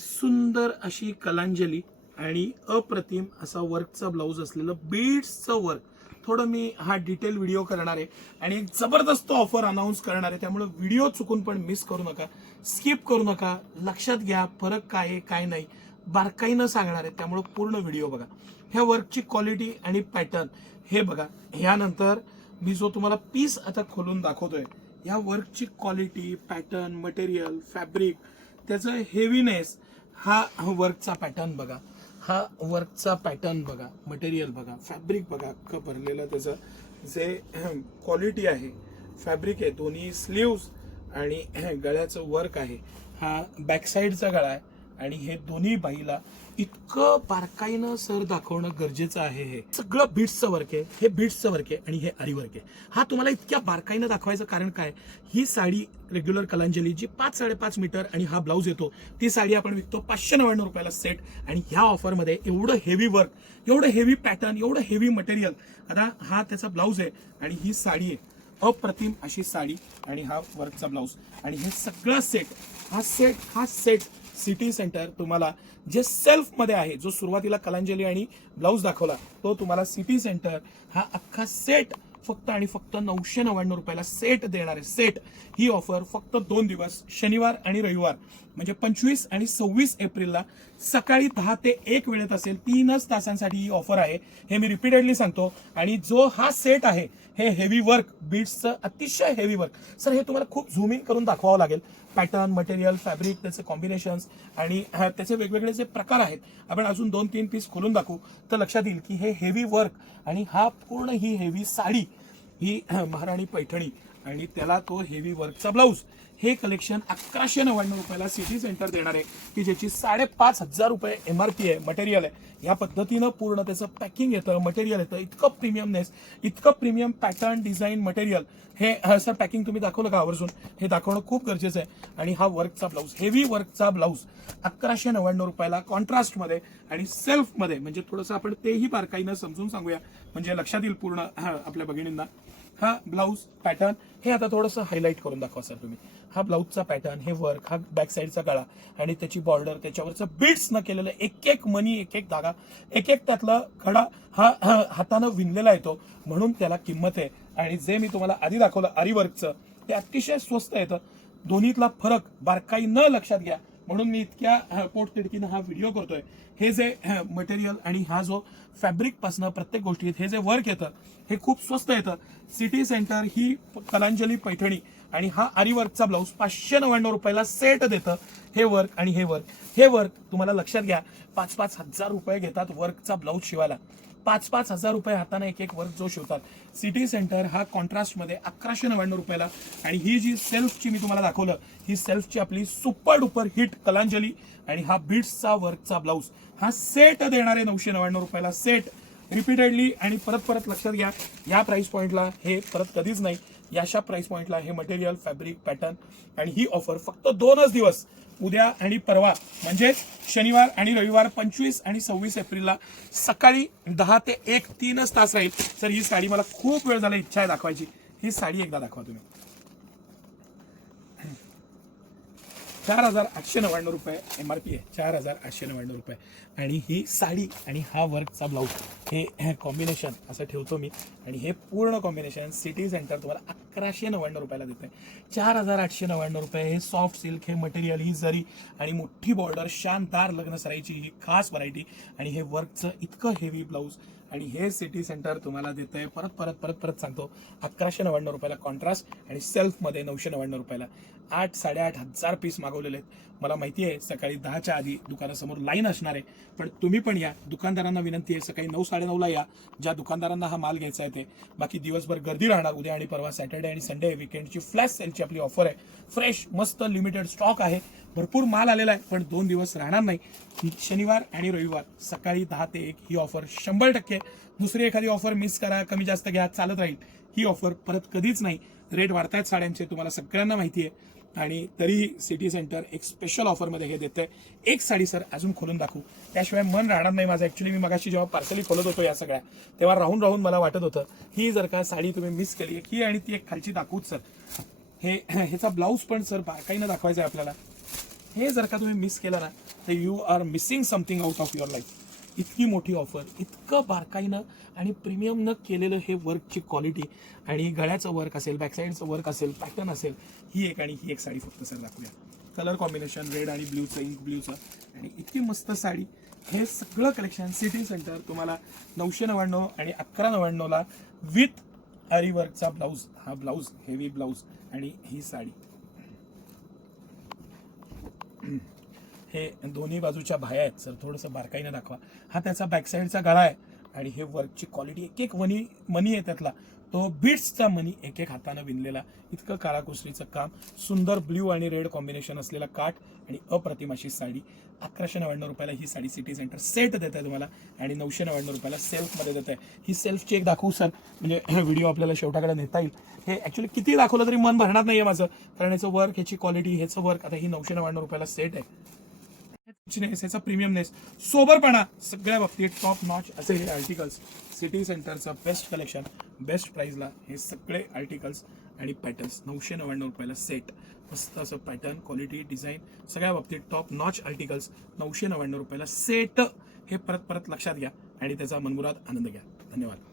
सुंदर अशी कलांजली आणि अप्रतिम असा वर्कचा ब्लाऊज असलेलं बीड्सचं वर्क. थोडं मी हा डिटेल व्हिडिओ करणार आहे आणि एक जबरदस्त ऑफर अनाऊन्स करणार आहे, त्यामुळे व्हिडिओ चुकून पण मिस करू नका, स्किप करू नका. लक्षात घ्या फरक काय आहे काय नाही बारकाईनं सांगणार आहे, त्यामुळे पूर्ण व्हिडिओ बघा. ह्या वर्कची क्वालिटी आणि पॅटर्न हे बघा. ह्यानंतर मी जो तुम्हाला पीस आता खोलून दाखवतोय, या वर्कची क्वालिटी, पॅटर्न, मटेरियल, फॅब्रिक, त्याचं हेवीनेस, हा वर्कचा पॅटर्न बघा, हा वर्कचा पॅटर्न बघा, मटेरियल बघा, फॅब्रिक बघा, अख्खं भरलेलं त्याचं जे क्वालिटी आहे, फॅब्रिक आहे, दोन्ही स्लीव्स आणि गळ्याचं वर्क आहे, हा बॅक साईडचा गळा आहे आणि हे दोन्ही बाईला इतकं बारकाईनं सर दाखवणं गरजेचं आहे. हे सगळं बीट्सचं वर्क आहे, हे बीट्सचं वर्क आहे आणि हे आरी वर्क आहे. हा तुम्हाला इतक्या बारकाईनं दाखवायचं कारण काय, ही साडी रेग्युलर कलांजली जी 5-5.5 मीटर आणि हा ब्लाऊज येतो, ती साडी आपण विकतो 599 रुपयाला सेट. आणि ह्या ऑफरमध्ये एवढं हेवी वर्क, एवढं हेवी पॅटर्न, एवढं हेवी मटेरियल. आता हा त्याचा ब्लाऊज आहे आणि ही साडी आहे, अप्रतिम अशी साडी आणि हा वर्कचा ब्लाऊज आणि हे सगळं सेट, हा सेट सिटी सेंटर तुम्हाला जे सेल्फ मध्ये आहे, जो सुरुवातीला कलांजली आणि ब्लाऊज दाखवला, तो तुम्हाला सिटी सेंटर हा अख्खा सेट फक्त आणि फक्त 999 रुपयाला सेट देणार आहे. सेट ही ऑफर फक्त 2 दिवस, शनिवार आणि रविवार, म्हणजे 25 आणि 26 एप्रिलला सकाळी 10 ते 1 वेळेत असेल. 3च तासांसाठी ही ऑफर आहे, हे मी रिपीटेडली सांगतो. आणि जो हा सेट आहे, हे हेवी वर्क, बीट्सचं अतिशय हेवी वर्क. सर हे तुम्हाला खूप झूम इन करून दाखवावं लागेल. पॅटर्न, मटेरियल, फॅब्रिक, त्याचे कॉम्बिनेशन्स आणि त्याचे वेगवेगळे जे प्रकार आहेत, आपण अजून 2-3 पीस खोलून दाखवू तर लक्षात येईल की हे हेवी वर्क आणि हा पूर्ण ही हेवी साडी, ही महाराणी पैठणी आणि त्याला तो हेवी वर्कचा ब्लाऊज. हे कलेक्शन 1199 रुपयाला सिटी सेंटर देणार आहे, की ज्याची 5,500 रुपये MRP आहे. मटेरियल आहे या पद्धतीनं पूर्ण त्याचं पॅकिंग येतं, मटेरियल येतं, इतकं प्रीमियमनेस, इतकं प्रीमियम पॅटर्न, डिझाईन, मटेरियल. हे सर पॅकिंग तुम्ही दाखवलं का आवर्जून, हे दाखवणं खूप गरजेचं आहे. आणि हा वर्कचा ब्लाऊज, हेवी वर्कचा ब्लाऊज 1199 रुपयाला कॉन्ट्रास्टमध्ये आणि सेल्फमध्ये. म्हणजे थोडंसं आपण तेही बारकाईनं समजून सांगूया, म्हणजे लक्षात येईल पूर्ण आपल्या भगिनींना. हा ब्लाऊज पॅटर्न हे आता थोडंसं हायलाईट करून दाखवा सर तुम्ही. हा ब्लाऊजचा पॅटर्न, हे वर्क, हा बॅक साईडचा गळा आणि त्याची बॉर्डर, त्याच्यावरचं बीट्स न केलेलं एक मनी, एक धागा, एक त्यातला खडा हा हातानं विणलेला येतो, म्हणून त्याला किंमत आहे. आणि जे मी तुम्हाला आधी दाखवलं आरी वर्कचं, ते अतिशय स्वस्त येतं. दोन्हीतला फरक बारकाई न लक्षात घ्या, म्हणून मी इतक्या पोटतिडकीनं हा व्हिडिओ करतोय. हे जे मटेरियल आणि हा जो फॅब्रिक पासनं प्रत्येक गोष्टीत हे जे वर्क येतं, हे खूप स्वस्त येतं. सिटी सेंटर ही कलांजली पैठणी आणि हा आरी वर्कचा ब्लाऊज 599 रुपयाला सेट देतं. हे वर्क आणि हे वर्क तुम्हाला लक्षात घ्या, 5,500 रुपये घेतात वर्कचा ब्लाऊज शिवायला. 5,500 रुपये हाताने एक वर्क जो शिवतात. सिटी सेंटर हा कॉन्ट्रास्टमध्ये 1199 रुपयाला. आणि ही जी सेल्फची मी तुम्हाला दाखवलं, ही सेल्फची आपली सुपर डुपर हिट कलांजली आणि हा बीट्सचा वर्कचा ब्लाऊज, हा सेट देणारे 999 रुपयाला सेट. रिपीटेडली आणि परत लक्षात घ्या, या प्राइस पॉईंटला हे परत कधीच नाही. याशा प्राइस पॉईंटला हे मटेरियल, फॅब्रिक, पॅटर्न आणि ही ऑफर फक्त 2च दिवस, उद्या आणि परवा, म्हणजे शनिवार आणि रविवार 25 आणि 26 एप्रिलला सकाळी 10 ते 1 3च तास राहील. सर ही साडी मला खूप वेळ झाला इच्छा आहे दाखवायची, ही साडी एकदा दाखवा तुम्ही. 4,899 रुपये MRP आहे, 4,899 रुपये. आणि ही साडी आणि हा वर्कचा ब्लाऊज, हे कॉम्बिनेशन असं ठेवतो मी. आणि हे पूर्ण कॉम्बिनेशन सिटी सेंटर तुम्हाला 1199 रुपयाला देते. 4,899 रुपये. हे सॉफ्ट सिल्क, हे मटेरियल, ही जरी आणि मोठी बॉर्डर, शानदार लग्न सराईची ही खास व्हरायटी आणि हे वर्कचं इतकं हेवी ब्लाऊज. आणि हे सिटी सेंटर तुम्हाला देत आहे, परत सांगतो, 1199 रुपयाला कॉन्ट्रास्ट आणि सेल्फमध्ये 999 रुपयाला. 8,500 पीस मागवलेले आहेत. मला माहिती आहे सकाळी 10च्या आधी दुकानासमोर लाईन असणार आहे, पण तुम्ही पण या. दुकानदारांना विनंती आहे, सकाळी 9-9:30ला या, ज्या दुकानदारांना हा माल घ्यायचा आहे ते. बाकी दिवसभर गर्दी राहणार. उद्या आणि परवा सॅटर्डे आणि संडे विकेंडची फ्लॅश सेलची आपली ऑफर आहे. फ्रेश मस्त लिमिटेड स्टॉक आहे, भरपूर माल आलेला आहे, पण 2 दिवस राहणार नाही. शनिवार आणि रविवार सकाळी 10 ते 1 ही ऑफर 100%. दुसरी एखादी ऑफर मिस करा, कमी जास्त घ्या, चालत राहील. ही ऑफर परत कधीच नाही. रेट वाढतायत साड्यांचे, तुम्हाला सगळ्यांना माहिती आहे. आणि तरी सिटी सेंटर एक स्पेशल ऑफरमध्ये हे देतंय. एक साडी सर अजून खोलून दाखवू, त्याशिवाय मन राहणार नाही माझं. ॲक्च्युली मी मगाशी जेव्हा पार्सली खोलत होतो या सगळ्या, तेव्हा राहून मला वाटत होतं, ही जर का साडी तुम्ही मिस केली, ही आणि ती एक खालची दाखवूच सर. ह्याचा ब्लाऊज पण सर बारकाईनं दाखवायचा आहे आपल्याला. हे जर का तुम्ही मिस केलं ना तर you are missing something out of your life. इतकी मोठी ऑफर, इतकं बारकाईनं आणि प्रीमियम न केलेलं हे वर्कची क्वालिटी आणि गळ्याचं वर्क असेल, बॅकसाईडचं वर्क असेल, पॅटर्न असेल, ही एक आणि ही एक साडी फक्त सर दाखवूया. कलर कॉम्बिनेशन रेड आणि ब्ल्यूचं, इंक ब्ल्यूचं, आणि इतकी मस्त साडी. हे सगळं कलेक्शन सिटी सेंटर तुम्हाला 999 आणि 1199ला विथ आरी वर्कचा ब्लाऊज. हा ब्लाऊज हेवी ब्लाऊज आणि ही साडी. हे दोन्ही बाजूच्या बाह्या आहेत सर, थोडंसं बारकाईनं दाखवा. हा त्याचा बॅकसाईडचा गळा आहे आणि हे वर्कची क्वालिटी, एक एक मनी आहे त्यातला, तो बीट्सचा मनी एक एक हातानं विणलेला. इतकं काळाकुसरीचं काम, सुंदर ब्ल्यू आणि रेड कॉम्बिनेशन असलेला काठ आणि अप्रतिम अशी साडी. 1199 रुपयाला ही साडी सिटी सेंटर सेट देत आहे तुम्हाला आणि 999 रुपयाला सेल्फमध्ये देत आहे. ही सेल्फची एक दाखवू सर, म्हणजे व्हिडिओ आपल्याला शेवटाकडे नेता येईल. हे ॲक्च्युली किती दाखवलं तरी मन भरणार नाही आहे माझं, कारण याचं वर्क, ह्याची क्वालिटी, ह्याचं वर्क. आता ही 999 रुपयाला सेट आहे. याचा प्रीमियमनेस, सोबरपणा, सगळ्या बाबतीत टॉप नॉच असे हे आर्टिकल्स. सिटी सेंटरचं बेस्ट कलेक्शन, बेस्ट प्राईजला हे सगळे आर्टिकल्स आणि पॅटर्न्स. 999 रुपयाला सेट. मस्त असं पॅटर्न, क्वालिटी, डिझाईन, सगळ्या बाबतीत टॉप नॉच आर्टिकल्स. 999 रुपयाला सेट. हे परत परत लक्षात घ्या आणि त्याचा मनमुराद आनंद घ्या. धन्यवाद.